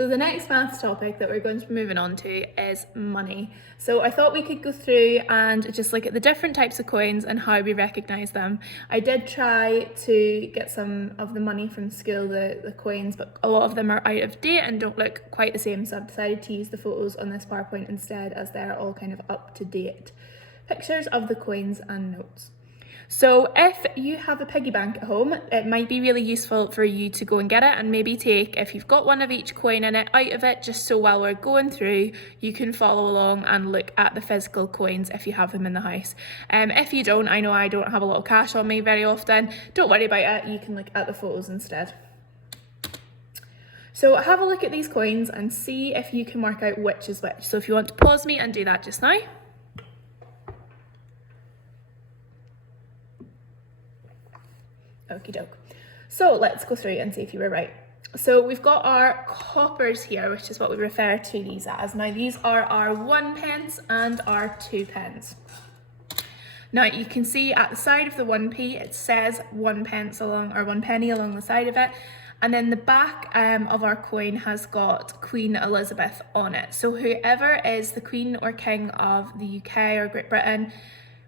So the next maths topic that we're going to be moving on to is money. So I thought we could go through and just look at the different types of coins and how we recognise them. I did try to get some of the money from school, the coins, but a lot of them are out of date and don't look quite the same, so I've decided to use the photos on this PowerPoint instead, as they're all kind of up to date pictures of the coins and notes. So if you have a piggy bank at home, it might be really useful for you to go and get it and maybe take, if you've got one of each coin in it, out of it, just so while we're going through, you can follow along and look at the physical coins if you have them in the house. If you don't, I know I don't have a lot of cash on me very often, don't worry about it, you can look at the photos instead. So have a look at these coins and see if you can work out which is which. So if you want to pause me and do that just now. Okie doke. So let's go through and see if you were right. So we've got our coppers here, which is what we refer to these as. Now these are our 1 pence and our 2 pence. Now you can see at the side of the 1p it says 1 pence along, or 1 penny along the side of it, and then the back of our coin has got Queen Elizabeth on it. So whoever is the Queen or King of the UK or Great Britain,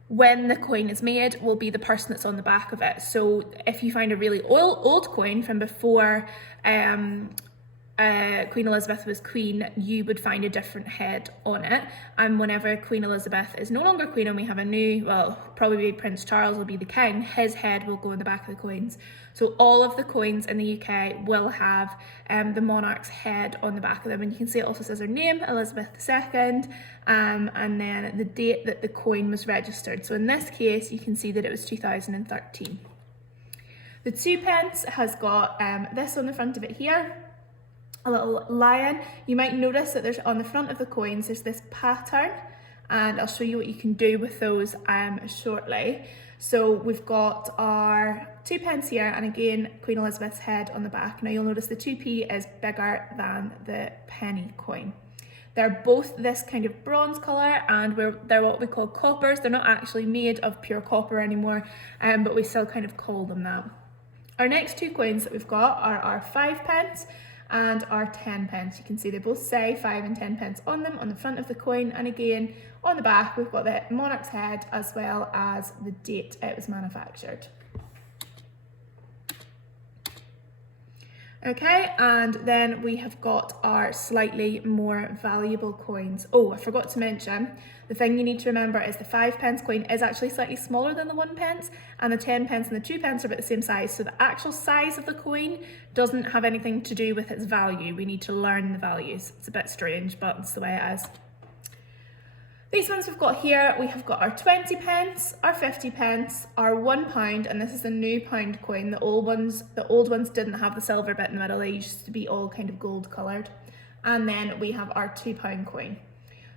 when the coin is made, will be the person that's on the back of it. So if you find a really old coin from before Queen Elizabeth was queen, you would find a different head on it. And whenever Queen Elizabeth is no longer queen and we have a new, well, probably Prince Charles will be the king, his head will go in the back of the coins. So all of the coins in the UK will have the monarch's head on the back of them. And you can see it also says her name, Elizabeth II, and then the date that the coin was registered. So in this case, you can see that it was 2013. The 2 pence has got this on the front of it here, a little lion. You might notice that there's on the front of the coins, there's this pattern, and I'll show you what you can do with those shortly. So we've got our 2 pence here, and again, Queen Elizabeth's head on the back. Now you'll notice the 2p is bigger than the penny coin. They're both this kind of bronze colour, and they're what we call coppers. They're not actually made of pure copper anymore, but we still kind of call them that. Our next 2 coins that we've got are our 5 pence and our 10 pence. You can see they both say 5 and 10 pence on them on the front of the coin, and again on the back we've got the monarch's head as well as the date it was manufactured. Okay, and then we have got our slightly more valuable coins. Oh, I forgot to mention, the thing you need to remember is the 5 pence coin is actually slightly smaller than the 1 pence, and the 10 pence and the 2 pence are about the same size. So the actual size of the coin doesn't have anything to do with its value. We need to learn the values. It's a bit strange, but it's the way it is. These ones we've got here, we have got our 20 pence, our 50 pence, our £1, and this is the new pound coin. The old ones didn't have the silver bit in the middle, they used to be all kind of gold coloured. And then we have our £2 coin.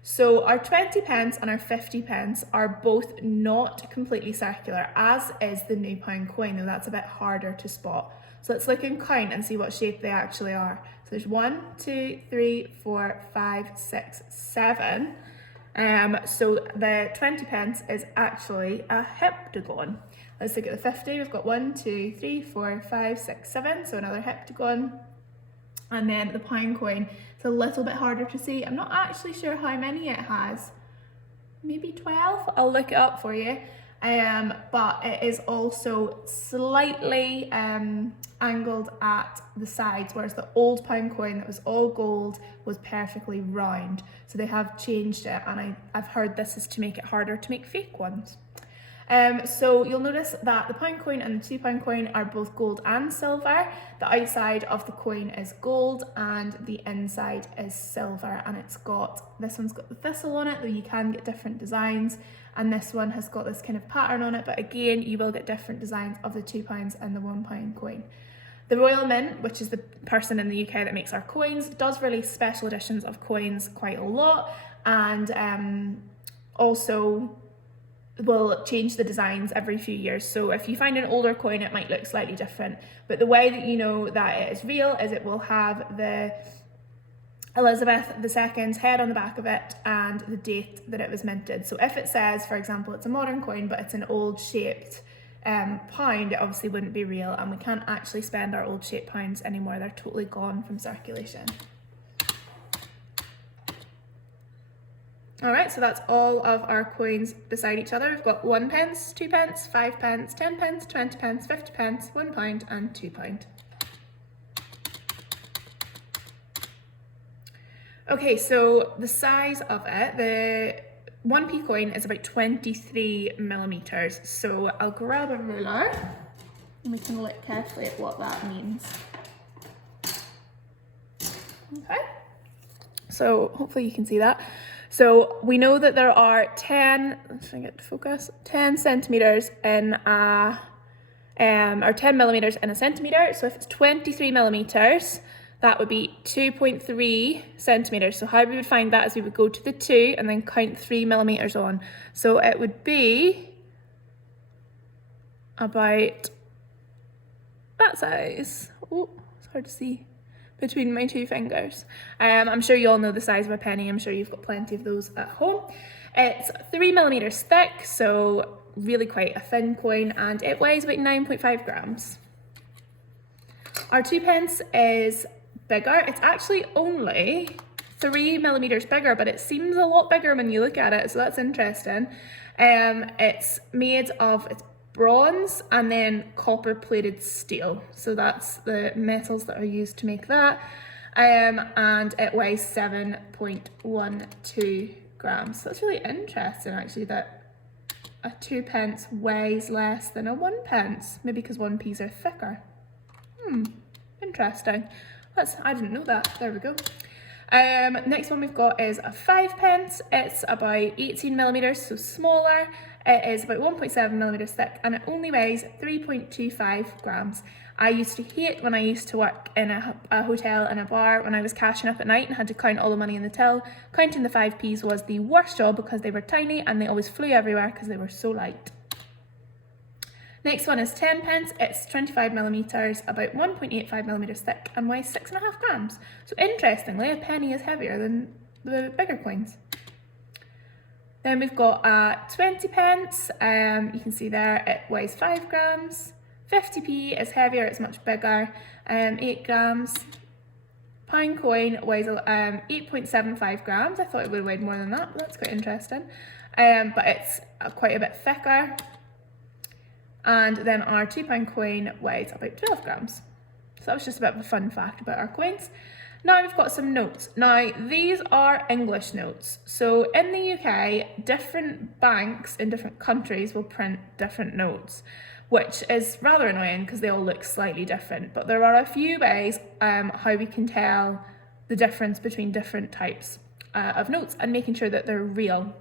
So our 20 pence and our 50 pence are both not completely circular, as is the new pound coin, though that's a bit harder to spot. So let's look and count and see what shape they actually are. So there's 1, 2, 3, 4, 5, 6, 7. So the 20 pence is actually a heptagon. Let's look at the 50. We've got 1, 2, 3, 4, 5, 6, 7. So another heptagon. And then the pound coin, it's a little bit harder to see. I'm not actually sure how many it has. Maybe 12? I'll look it up for you. But it is also slightly angled at the sides, whereas the old pound coin that was all gold was perfectly round. So they have changed it, and I've heard this is to make it harder to make fake ones. So you'll notice that the pound coin and the £2 coin are both gold and silver. The outside of the coin is gold and the inside is silver, and this one's got the thistle on it, though you can get different designs, and this one has got this kind of pattern on it, but again you will get different designs of the £2 and the £1 coin. The Royal Mint, which is the person in the UK that makes our coins, does release special editions of coins quite a lot, and also will change the designs every few years. So if you find an older coin, it might look slightly different, but the way that you know that it is real is it will have the Elizabeth II's head on the back of it and the date that it was minted. So if it says, for example, it's a modern coin but it's an old shaped pound, it obviously wouldn't be real, and we can't actually spend our old shaped pounds anymore. They're totally gone from circulation. All right, so that's all of our coins beside each other. We've got 1 pence, 2 pence, 5 pence, 10 pence, 20 pence, 50 pence, £1 and £2. Okay, so the size of it, the 1p coin is about 23 millimeters. So I'll grab a ruler and we can look carefully at what that means. Okay, so hopefully you can see that. So we know that there are 10, let's try and get to focus, 10 centimeters in a, or 10 millimeters in a centimeter. So if it's 23 millimeters, that would be 2.3 centimeters. So how we would find that is we would go to the 2 and then count 3 millimeters on. So it would be about that size. Oh, it's hard to see between my two fingers. I'm sure you all know the size of a penny. I'm sure you've got plenty of those at home. It's 3 millimeters thick, so really quite a thin coin, and it weighs about 9.5 grams. Our 2 pence is bigger. It's actually only 3 millimeters bigger, but it seems a lot bigger when you look at it, so that's interesting. It's made of bronze and then copper plated steel, so that's the metals that are used to make that, and it weighs 7.12 grams. So that's really interesting actually that a 2 pence weighs less than a 1 pence, maybe because 1p's are thicker. Interesting. I didn't know that. There we go. Next one we've got is a 5 pence. It's about 18 millimeters, so smaller. It is about 1.7 millimeters thick and it only weighs 3.25 grams. I used to hate when I used to work in a hotel and a bar when I was cashing up at night and had to count all the money in the till. Counting the 5p's was the worst job because they were tiny and they always flew everywhere because they were so light. Next one is 10 pence. It's 25 millimeters, about 1.85 millimeters thick and weighs 6.5 grams. So interestingly, a penny is heavier than the bigger coins. Then we've got a 20 pence. You can see there it weighs 5 grams. 50p is heavier, it's much bigger, 8 grams. Pound coin weighs 8.75 grams. I thought it would have weighed more than that, but that's quite interesting. But it's quite a bit thicker. And then our £2 coin weighs about 12 grams. So that was just a bit of a fun fact about our coins. Now we've got some notes. Now these are English notes. So in the UK, different banks in different countries will print different notes, which is rather annoying because they all look slightly different. But there are a few ways how we can tell the difference between different types of notes and making sure that they're real.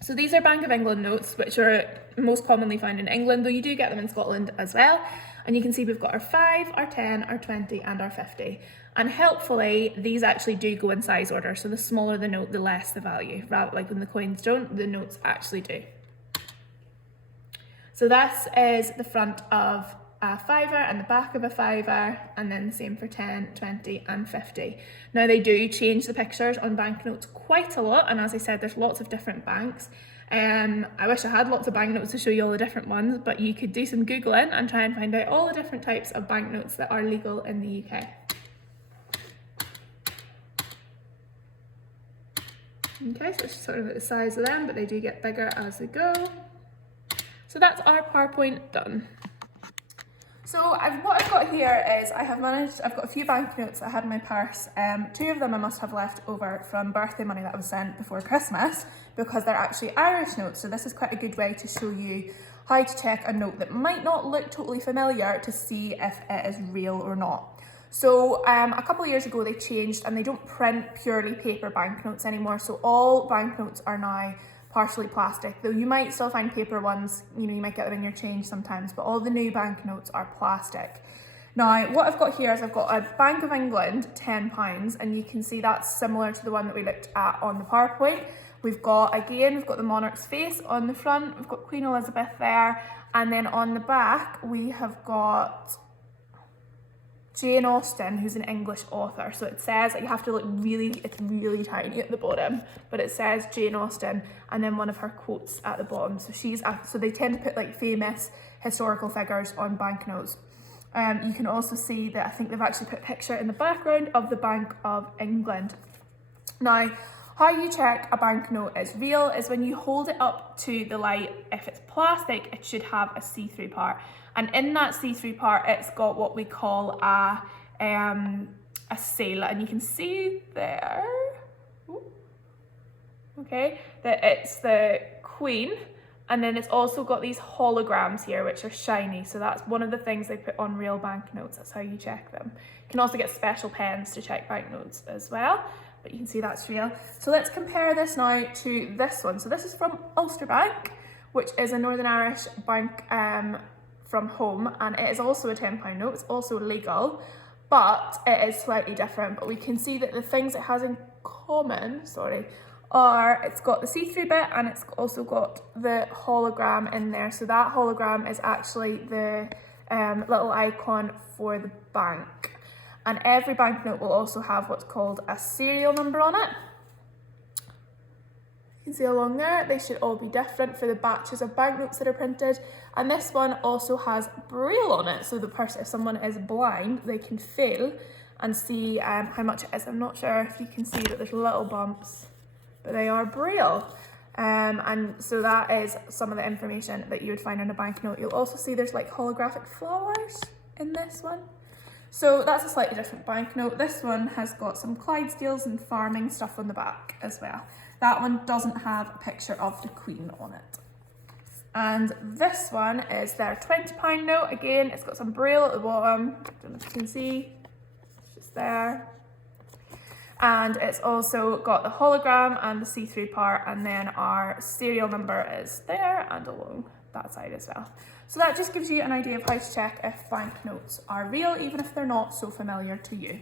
So these are Bank of England notes, which are most commonly found in England, though you do get them in Scotland as well. And you can see we've got our 5, our 10, our 20 and our 50. And helpfully, these actually do go in size order. So the smaller the note, the less the value. Rather, like when the coins don't, the notes actually do. So this is the front of a fiver and the back of a fiver, and then the same for 10, 20 and 50. Now they do change the pictures on banknotes quite a lot, and as I said, there's lots of different banks. I wish I had lots of banknotes to show you all the different ones, but you could do some Googling and try and find out all the different types of banknotes that are legal in the UK. Okay, so it's sort of at the size of them, but they do get bigger as they go. So that's our PowerPoint done. So what I've got here is I've got a few banknotes that I had in my purse. 2 of them I must have left over from birthday money that was sent before Christmas because they're actually Irish notes. So this is quite a good way to show you how to check a note that might not look totally familiar to see if it is real or not. So a couple of years ago they changed and they don't print purely paper banknotes anymore. So all banknotes are now partially plastic, though you might still find paper ones, you might get them in your change sometimes, but all the new banknotes are plastic. Now, what I've got here is I've got a Bank of England £10, and you can see that's similar to the one that we looked at on the PowerPoint. We've got the monarch's face on the front, we've got Queen Elizabeth there, and then on the back we have got Jane Austen, who's an English author. So it says that you have to look it's really tiny at the bottom, but it says Jane Austen and then one of her quotes at the bottom. So so they tend to put like famous historical figures on banknotes. You can also see that I think they've actually put a picture in the background of the Bank of England. Now, How you check a banknote is real is when you hold it up to the light. If it's plastic, it should have a see-through part. And in that see-through part, it's got what we call a sail. And you can see there, okay, that it's the Queen. And then it's also got these holograms here, which are shiny. So that's one of the things they put on real banknotes. That's how you check them. You can also get special pens to check banknotes as well. But you can see that's real. So let's compare this now to this one. So this is from Ulster Bank, which is a Northern Irish bank from home. And it is also a £10 note. It's also legal, but it is slightly different. But we can see that the things it has in common, it's got the see-through bit and it's also got the hologram in there. So that hologram is actually the little icon for the bank. And every banknote will also have what's called a serial number on it. You can see along there, they should all be different for the batches of banknotes that are printed. And this one also has Braille on it. So the person, if someone is blind, they can feel and see how much it is. I'm not sure if you can see that there's little bumps, but they are Braille. And so that is some of the information that you would find on a banknote. You'll also see there's like holographic flowers in this one. So that's a slightly different banknote. This one has got some Clydesdales and farming stuff on the back as well. That one doesn't have a picture of the Queen on it. And this one is their £20 note. Again, it's got some Braille at the bottom. I don't know if you can see, it's just there. And it's also got the hologram and the see-through part, and then our serial number is there and along that side as well. So that just gives you an idea of how to check if banknotes are real, even if they're not so familiar to you.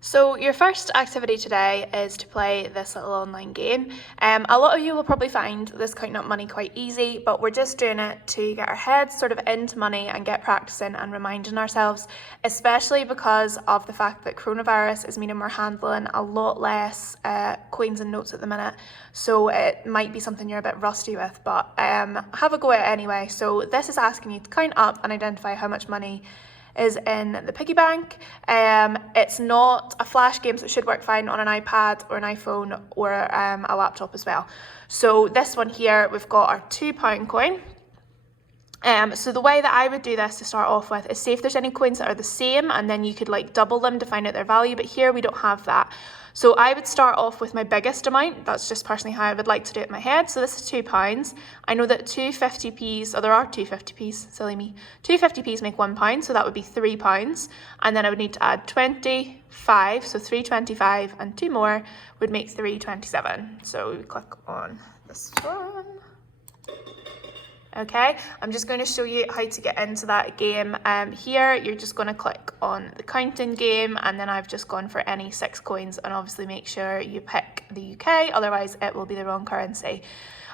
So your first activity today is to play this little online game. A lot of you will probably find this counting up money quite easy, but we're just doing it to get our heads sort of into money and get practicing and reminding ourselves, especially because of the fact that coronavirus is meaning we're handling a lot less coins and notes at the minute. So it might be something you're a bit rusty with, but have a go at it anyway. So this is asking you to count up and identify how much money is in the piggy bank. It's not a flash game, so it should work fine on an iPad or an iPhone or a laptop as well. So this one here, we've got our £2 coin. So the way that I would do this to start off with is, say if there's any coins that are the same, and then you could like double them to find out their value, but here we don't have that. So I would start off with my biggest amount. That's just personally how I would like to do it in my head. So this is £2. I know that two 50p's, there are two 50p's, silly me. Two 50p's make £1, so that would be £3. And then I would need to add 25, so 3.25, and two more would make 3.27. So we click on this one. Okay, I'm just going to show you how to get into that game. Here, you're just going to click on the counting game, and then I've just gone for any 6 coins, and obviously make sure you pick the UK, otherwise it will be the wrong currency.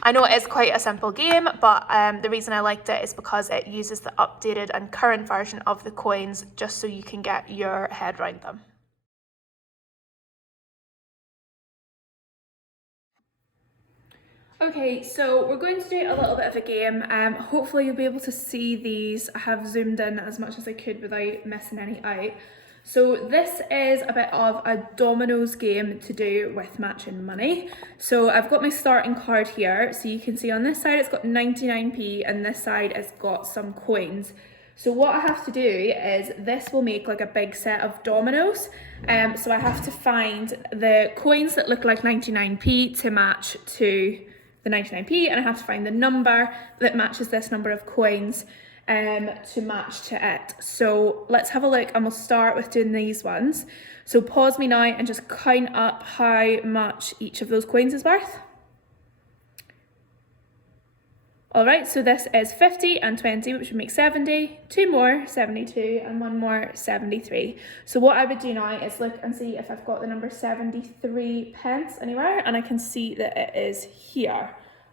I know it is quite a simple game, but the reason I liked it is because it uses the updated and current version of the coins, just so you can get your head around them. Okay, so we're going to do a little bit of a game. Hopefully you'll be able to see these. I have zoomed in as much as I could without missing any out. So this is a bit of a dominoes game to do with matching money. So I've got my starting card here. So you can see on this side it's got 99p and this side it's got some coins. So what I have to do is, this will make like a big set of dominoes. So I have to find the coins that look like 99p to match to the 99p, and I have to find the number that matches this number of coins to match to it. So let's have a look, and we'll start with doing these ones. So pause me now and just count up how much each of those coins is worth. All right, so this is 50 and 20, which would make 70, two more, 72, and one more, 73. So what I would do now is look and see if I've got the number 73 pence anywhere, and I can see that it is here.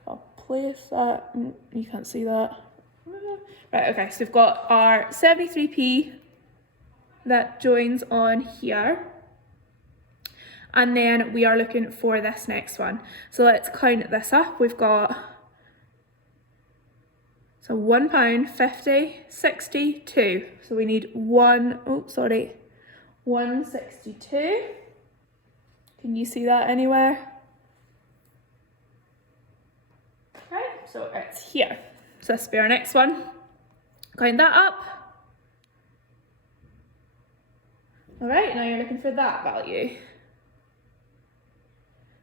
I'll place that, you can't see that. Right, okay, so we've got our 73p that joins on here. And then we are looking for this next one. So let's count this up. We've got So £1, 50, 62. So we need 162. Can you see that anywhere? Right, so it's here. So this will be our next one. Count that up. All right, now you're looking for that value.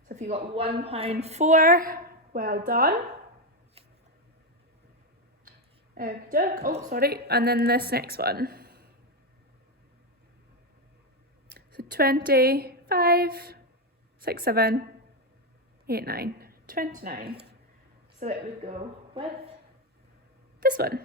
So if you got £1.04, well done. Oh, sorry, and then this next one. So 25, 6, 7, 8, 9, 29. So it would go with this one.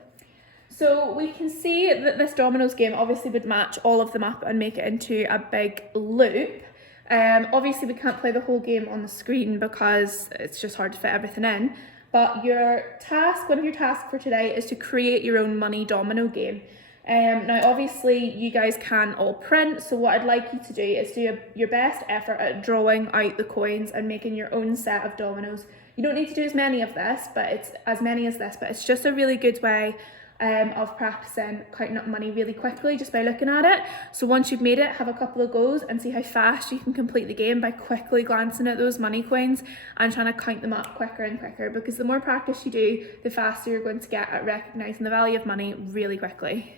So we can see that this dominoes game obviously would match all of them up and make it into a big loop. Obviously we can't play the whole game on the screen because it's just hard to fit everything in. But one of your tasks for today is to create your own money domino game. Now obviously you guys can all print, so what I'd like you to do is do your best effort at drawing out the coins and making your own set of dominoes. You don't need to do as many of this, but it's just a really good way of practicing counting up money really quickly just by looking at it. So once you've made it, have a couple of goes and see how fast you can complete the game by quickly glancing at those money coins and trying to count them up quicker and quicker, because the more practice you do, the faster you're going to get at recognising the value of money really quickly.